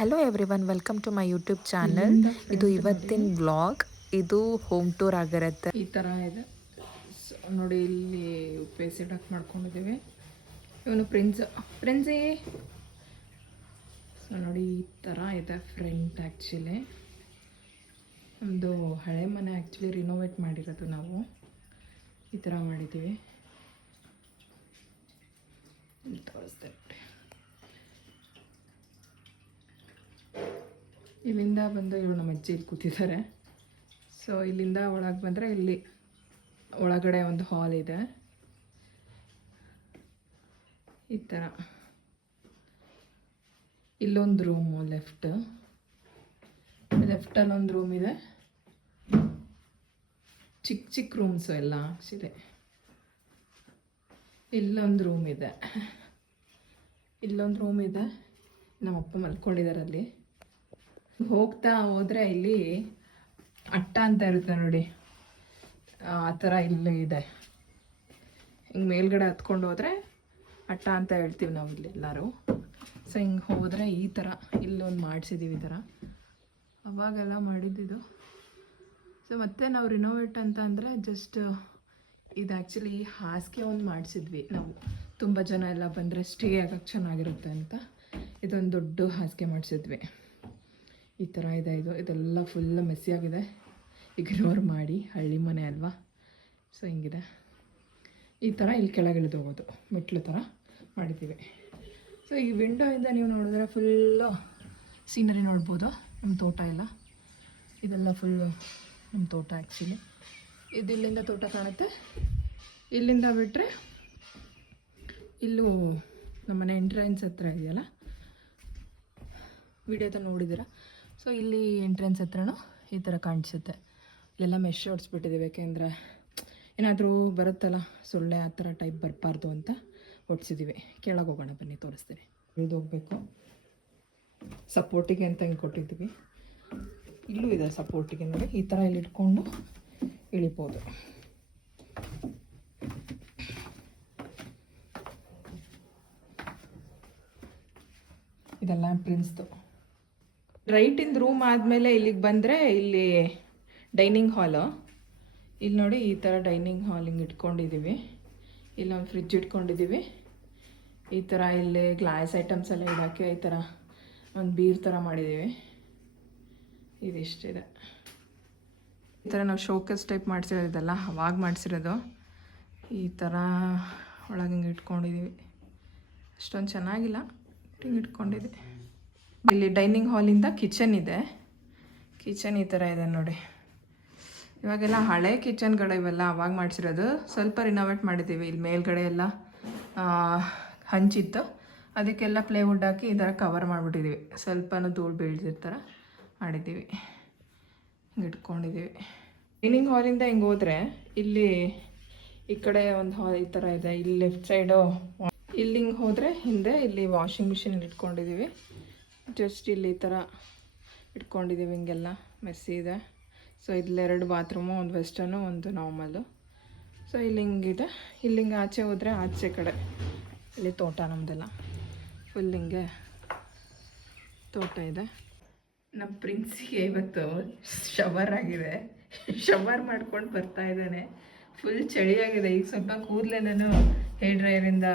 Hello everyone, welcome to my YouTube channel. ಇದು ಇವತ್ತಿನ vlog. ಇದು ಹೋಮ್ ಟೂರ್ ಆಗಿರುತ್ತೆ. ಈ ಥರ ಇದೆ ನೋಡಿ. ಇಲ್ಲಿ ಪೇಸಿ ಡಕ್ ಮಾಡ್ಕೊಂಡಿದ್ದೀವಿ. ಇವನು ಪ್ರಿನ್ಸಿ. ಸೊ ನೋಡಿ, ಈ ಥರ ಇದೆ ಫ್ರಂಟ್. ಆ್ಯಕ್ಚುಲಿ ನಮ್ಮದು ಹಳೆ ಮನೆ ಆ್ಯಕ್ಚುಲಿ ರಿನೋವೇಟ್ ಮಾಡಿರೋದು. ನಾವು ಈ ಥರ ಮಾಡಿದ್ದೀವಿ. ತೋರಿಸ್ದೆ. ಇಲ್ಲಿಂದ ಬಂದು ಇವರು ನಮ್ಮ ಅಜ್ಜಿ ಇಲ್ಲಿ ಕೂತಿದ್ದಾರೆ. ಸೊ ಇಲ್ಲಿಂದ ಒಳಗೆ ಬಂದರೆ ಇಲ್ಲಿ ಒಳಗಡೆ ಒಂದು ಹಾಲ್ ಇದೆ. ಈ ಥರ ಇಲ್ಲೊಂದು ರೂಮು ಲೆಫ್ಟಲ್ಲಿ ಒಂದು ರೂಮ್ ಇದೆ. ಚಿಕ್ಕ ಚಿಕ್ಕ ರೂಮ್ಸು ಎಲ್ಲ ಆ್ಯಕ್ಚುಲಿ. ಇಲ್ಲೊಂದು ರೂಮ್ ಇದೆ. ನಮ್ಮಪ್ಪ ಮಲ್ಕೊಂಡಿದ್ದಾರೆ ಅಲ್ಲಿ. ಹೋಗ್ತಾ ಹೋದರೆ ಇಲ್ಲಿ ಅಟ್ಟ ಅಂತ ಇರುತ್ತೆ ನೋಡಿ, ಆ ಥರ ಇಲ್ಲಿ ಇದೆ. ಹಿಂಗೆ ಮೇಲ್ಗಡೆ ಹತ್ಕೊಂಡು ಹೋದರೆ ಅಟ್ಟ ಅಂತ ಹೇಳ್ತೀವಿ ನಾವು ಇಲ್ಲಿ ಎಲ್ಲರೂ. ಸೊ ಹಿಂಗೆ ಹೋದರೆ ಈ ಥರ ಇಲ್ಲೊಂದು ಮಾಡಿಸಿದ್ದೀವಿ. ಈ ಥರ ಅವಾಗೆಲ್ಲ ಮಾಡಿದ್ದಿದ್ದು. ಸೊ ಮತ್ತೆ ನಾವು ರಿನೋವೇಟ್ ಅಂತ ಅಂದರೆ ಜಸ್ಟ್ ಇದು ಆ್ಯಕ್ಚುಲಿ ಹಾಸಿಗೆ ಒಂದು ಮಾಡಿಸಿದ್ವಿ ನಾವು. ತುಂಬ ಜನ ಎಲ್ಲ ಬಂದರೆ ಸ್ಟೇ ಆಗೋಕ್ಕೆ ಚೆನ್ನಾಗಿರುತ್ತೆ ಅಂತ ಇದೊಂದು ದೊಡ್ಡ ಹಾಸಿಗೆ ಮಾಡಿಸಿದ್ವಿ. ಈ ಥರ ಇದೆ. ಇದೆಲ್ಲ ಫುಲ್ ಮೆಸ್ಸಿಯಾಗಿದೆ. ಇಗ್ನೋರ್ ಮಾಡಿ, ಹಳ್ಳಿ ಮನೆ ಅಲ್ವಾ. ಸೊ ಹಿಂಗಿದೆ. ಈ ಥರ ಇಲ್ಲಿ ಕೆಳಗೆ ಇಳಿದು ಹೋಗೋದು ಮೆಟ್ಲು ಥರ ಮಾಡಿದ್ದೀವಿ. ಸೊ ಈ ವಿಂಡೋಯಿಂದ ನೀವು ನೋಡಿದ್ರೆ ಫುಲ್ಲು ಸೀನರಿ ನೋಡ್ಬೋದು. ನಮ್ಮ ತೋಟ ಎಲ್ಲ ಇದೆಲ್ಲ ಫುಲ್ಲು ನಮ್ಮ ತೋಟ ಆ್ಯಕ್ಚುಲಿ. ಇಲ್ಲಿಂದ ತೋಟ ಕಾಣುತ್ತೆ. ಇಲ್ಲಿಂದ ಬಿಟ್ಟರೆ ಇಲ್ಲೂ ನಮ್ಮನೆ ಎಂಟ್ರೆನ್ಸ್ ಹತ್ರ ಇದೆಯಲ್ಲ, ವಿಡಿಯೋದಲ್ಲಿ ನೋಡಿದ್ದೀರಾ. ಸೊ ಇಲ್ಲಿ ಎಂಟ್ರೆನ್ಸ್ ಹತ್ರನೂ ಈ ಥರ ಕಾಣಿಸುತ್ತೆ. ಇಲ್ಲೆಲ್ಲ ಮೆಶ್ ಹೊಡ್ಸ್ಬಿಟ್ಟಿದ್ದೀವಿ, ಯಾಕೆಂದರೆ ಏನಾದರೂ ಬರುತ್ತಲ್ಲ ಸೊಳ್ಳೆ ಆ ಥರ ಟೈಪ್ ಬರಬಾರ್ದು ಅಂತ ಹೊಡ್ಸಿದ್ದೀವಿ. ಕೆಳಗೆ ಹೋಗೋಣ ಬನ್ನಿ, ತೋರಿಸ್ತೀನಿ. ಇಳಿದು ಹೋಗಬೇಕು. ಸಪೋರ್ಟಿಗೆ ಅಂತ ಹಿಂಗೆ ಕೊಟ್ಟಿದ್ದೀವಿ. ಇಲ್ಲೂ ಇದೆ ಸಪೋರ್ಟಿಗೆ ನೋಡಿ. ಈ ಥರ ಇಲ್ಲಿ ಇಟ್ಕೊಂಡು ಇಳಿಬೋದು. ಇದೆಲ್ಲ ಪ್ರಿನ್ಸ್ದು. ರೈಟಿಂದ ರೂಮ್ ಆದಮೇಲೆ ಇಲ್ಲಿಗೆ ಬಂದರೆ ಇಲ್ಲಿ ಡೈನಿಂಗ್ ಹಾಲು. ಇಲ್ಲಿ ನೋಡಿ, ಈ ಥರ ಡೈನಿಂಗ್ ಹಾಲ್ ಹಿಂಗೆ ಇಟ್ಕೊಂಡಿದ್ದೀವಿ. ಇಲ್ಲೊಂದು ಫ್ರಿಜ್ ಇಟ್ಕೊಂಡಿದ್ದೀವಿ. ಈ ಥರ ಇಲ್ಲಿ ಗ್ಲಾಸ್ ಐಟಮ್ಸ್ ಎಲ್ಲ ಇಡೋಕ್ಕೆ ಈ ಥರ ಒಂದು ಬೀರ್ ಥರ ಮಾಡಿದ್ದೀವಿ. ಇದಿಷ್ಟಿದೆ. ಈ ಥರ ನಾವು ಶೋಕೇಸ್ ಟೈಪ್ ಮಾಡಿಸಿರೋದಲ್ಲ, ಅವಾಗ ಮಾಡಿಸಿರೋದು. ಈ ಥರ ಒಳಗೆ ಹಿಂಗೆ ಇಟ್ಕೊಂಡಿದ್ದೀವಿ. ಅಷ್ಟೊಂದು ಚೆನ್ನಾಗಿಲ್ಲ, ಹಿಂಗೆ ಇಟ್ಕೊಂಡಿದ್ದೆ. ಇಲ್ಲಿ ಡೈನಿಂಗ್ ಹಾಲಿಂದ ಕಿಚನ್ ಇದೆ. ಕಿಚನ್ ಈ ಥರ ಇದೆ ನೋಡಿ. ಇವಾಗೆಲ್ಲ ಹಳೆ ಕಿಚನ್ಗಳು ಇವೆಲ್ಲ ಅವಾಗ ಮಾಡಿಸಿರೋದು. ಸ್ವಲ್ಪ ರಿನೋವೇಟ್ ಮಾಡಿದ್ದೀವಿ. ಇಲ್ಲಿ ಮೇಲ್ಗಡೆ ಎಲ್ಲ ಹಂಚಿತ್ತು, ಅದಕ್ಕೆಲ್ಲ ಪ್ಲೇವುಡ್ ಹಾಕಿ ಈ ಥರ ಕವರ್ ಮಾಡಿಬಿಟ್ಟಿದ್ದೀವಿ. ಸ್ವಲ್ಪನೂ ಧೂಳು ಬೀಳ್ದಿರ್ತಾರ ಮಾಡಿದ್ದೀವಿ. ಹಿಂಗೆ ಇಟ್ಕೊಂಡಿದ್ದೀವಿ. ಡೈನಿಂಗ್ ಹಾಲಿಂದ ಹಿಂಗೆ ಹೋದರೆ ಇಲ್ಲಿ ಈ ಕಡೆ ಒಂದು ಹಾಲ್ ಈ ಥರ ಇದೆ. ಇಲ್ಲಿ ಲೆಫ್ಟ್ ಸೈಡು ಇಲ್ಲಿ ಹಿಂಗೆ ಹೋದರೆ ಹಿಂದೆ ಇಲ್ಲಿ ವಾಷಿಂಗ್ ಮಿಷಿನ್ ಇಟ್ಕೊಂಡಿದ್ದೀವಿ. ಜಸ್ಟ್ ಇಲ್ಲಿ ಈ ಥರ ಇಟ್ಕೊಂಡಿದ್ದೀವಿ. ಹಿಂಗೆಲ್ಲ ಮೆಸ್ಸಿ ಇದೆ. ಸೊ ಇಲ್ಲಿ 2 ಬಾತ್ರೂಮು, ಒಂದು ವೆಸ್ಟರ್ನು ಒಂದು ನಾರ್ಮಲ್ಲು. ಸೊ ಇಲ್ಲಿ ಹಿಂಗಿದೆ. ಇಲ್ಲಿ ಹಿಂಗೆ ಆಚೆ ಹೋದರೆ ಆಚೆ ಕಡೆ ಇಲ್ಲಿ ತೋಟ ನಮ್ಮದೆಲ್ಲ ಫುಲ್ ಹಿಂಗೆ ತೋಟ ಇದೆ. ನಮ್ಮ ಪ್ರಿನ್ಸಿಗೆ ಇವತ್ತು ಶವರ್ ಆಗಿದೆ. ಶವರ್ ಮಾಡ್ಕೊಂಡು ಬರ್ತಾ ಇದ್ದಾನೆ. ಫುಲ್ ಚಳಿಯಾಗಿದೆ. ಈಗ ಸ್ವಲ್ಪ ಕೂದಲೇ ನಾನು ಹೇರ್ ಡ್ರೈಯರಿಂದ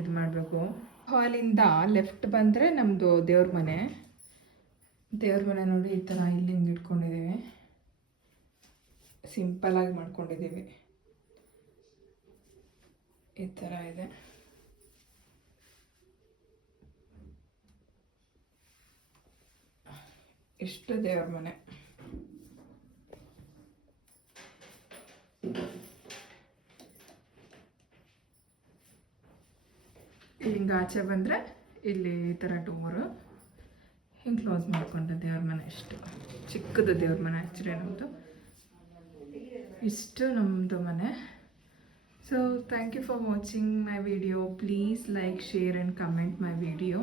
ಇದು ಮಾಡಬೇಕು. ಹಾಲಿಂದ ಲೆಫ್ಟ್ ಬಂದರೆ ನಮ್ಮದು ದೇವ್ರ ಮನೆ ನೋಡಿ. ಈ ಥರ ಇಲ್ಲಿ ಹಿಂಗೆ ಇಟ್ಕೊಂಡಿದ್ದೀವಿ. ಸಿಂಪಲಾಗಿ ಮಾಡ್ಕೊಂಡಿದ್ದೀವಿ. ಈ ಥರ ಇದೆ. ಇಷ್ಟು ದೇವ್ರ ಮನೆ. ಹಿಂಗೆ ಆಚೆ ಬಂದರೆ ಇಲ್ಲಿ ಈ ಥರ ಡೋರು ಹಿಂಗೆ ಕ್ಲೋಸ್ ಮಾಡಿಕೊಂಡೆ. ದೇವ್ರ ಮನೆ ಇಷ್ಟು ಚಿಕ್ಕದು ದೇವ್ರ ಮನೆ ಆ್ಯಕ್ಚುಲಿ ನಮ್ಮದು. ಇಷ್ಟು ನಮ್ಮದು ಮನೆ. So thank you for watching my video. Please like, share and comment my video.